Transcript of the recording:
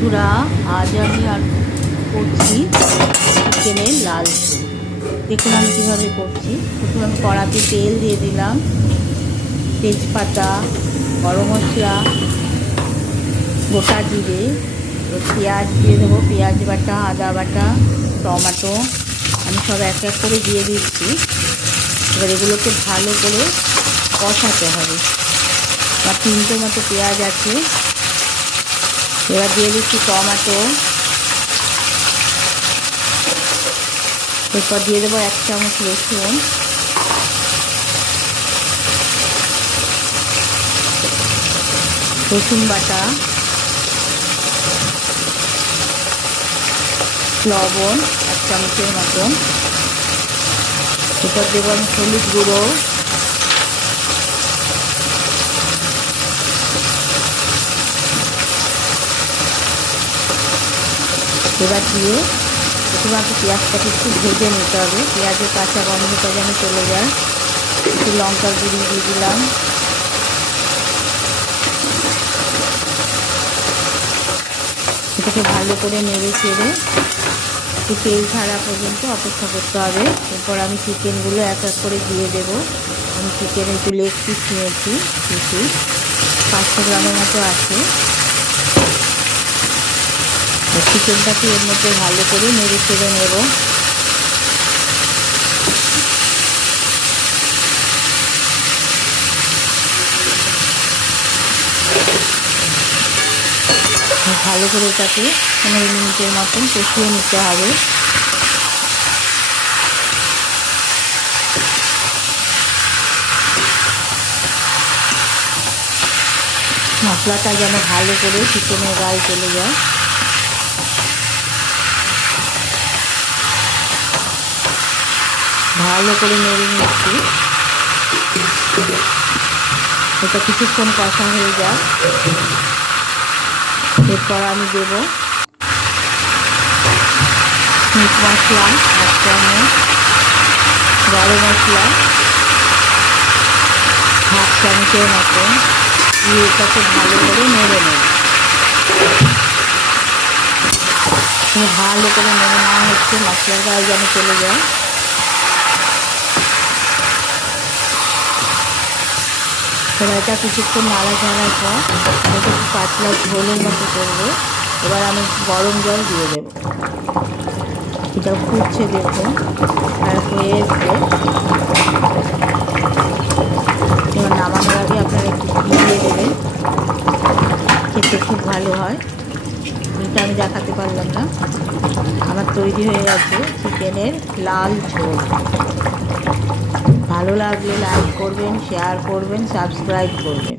বন্ধুরা, আজ আমি আর করছি চিকেনের লাল ঝোল। দেখুন আমি কীভাবে করছি। প্রথমে আমি কড়াতে তেল দিয়ে দিলাম, তেজপাতা, গরম মশলা, গোটা জিরে, পেঁয়াজ দিয়ে দেবো, পেঁয়াজ বাটা, আদা বাটা, টমেটো আমি সব এক এক করে দিয়ে দিচ্ছি। এবার এগুলোকে ভালো করে কষাতে হবে। আর 3টে মতো পেঁয়াজ আছে। এবার দিয়ে দিচ্ছি টমেটো, এরপর দিয়ে দেবো 1 চামচ রসুন, রসুন বাটা, লবণ 1 চামচের মতন, এরপর দেবো আমি হলুদ গুঁড়ো, এবার দিয়ে প্রথমে আপনি পেঁয়াজটাকে একটু ভেজে নিতে হবে। পেঁয়াজের কাঁচা গন্ধটা যেন চলে যায়। একটু লঙ্কার গুঁড়ি দিয়ে দিলাম, এটাকে ভালো করে নেড়ে চেড়ে একটু তেল ছাড়া পর্যন্ত অপেক্ষা করতে হবে। এরপর আমি চিকেনগুলো এক এক করে দিয়ে দেবো। আমি চিকেনের একটু লেগ পিস নিয়েছি, 500 গ্রামের মতো আছে। চিকেনটাকে এর মধ্যে ভালো করে নেড়ে চেড়ে নেব। ভালো করে এটাকে 15 মিনিটের মতন কষিয়ে নিতে হবে। মশলাটা যেন ভালো করে চিকেনের গায়ে চলে যায়। ভালো করে নেড়ে নিচ্ছি। এটা কিছুক্ষণ কষা হয়ে যায়। এরপর আমি দেব মিট মশলা 1 চামচ, গরম মশলা 1/2 চামচের মতন দিয়ে এটাকে ভালো করে নেড়ে নেব। ভালো করে নেড়ে নেওয়া হচ্ছে, মশলার গায়ে যেন চলে যায়। এবার এটা কিছুক্ষণ নাড়াচাড়ার পর এটা একটু পাতলা ঝোলের মতো করবো। এবার আমি গরম জল দিয়ে দেবো। এটা ফুটছে, দেখুন আর হয়ে এসছে। এবার নামানোর আগে আপনারা একটু ঘি দিয়ে দেবেন, খেতে খুব ভালো হয়। এটা আমি দেখাতে পারলাম না। আমার তৈরি হয়ে গেছে চিকেনের লাল ঝোল। ভালো লাগলে লাইক করবেন, শেয়ার করবেন, সাবস্ক্রাইব করবেন।